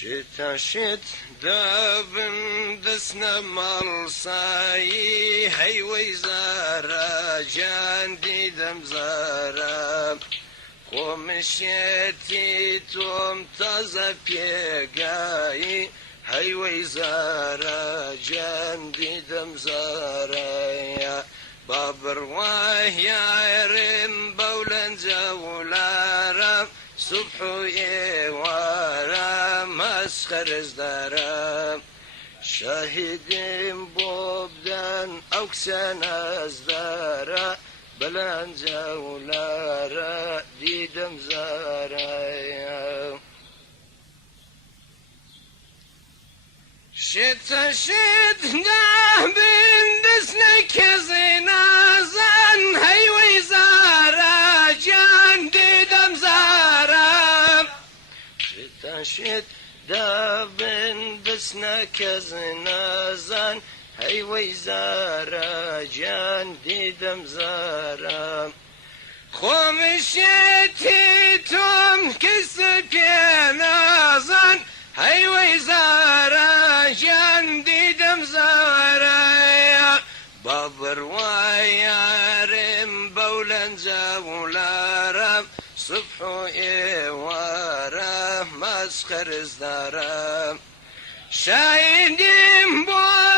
شتا شت دابن دسنا مالصاي هيوي زارا جان ديدم زارا خمشيتي توم تازا بيقاي هيوي زارا جان ديدم زارا بابر ويا رم بولن زولارا صبحو يوارا مسخر ازدارا شاهدين بوبدان اوكسان ازدارا بلان زولارا ديدم زارا شتا شت نابن دسنك زنازان هيوي زارا جان ديدم زارا شتا شت دابن دسنك زنازان هيوي زارا جان ديدم زارا خمشيتي توم كسبي نازان هيوي زارا جان ديدم زارا بابر ويا رم بولن زولارا صبحو ايوارا مسخر ازدارا شايدين بو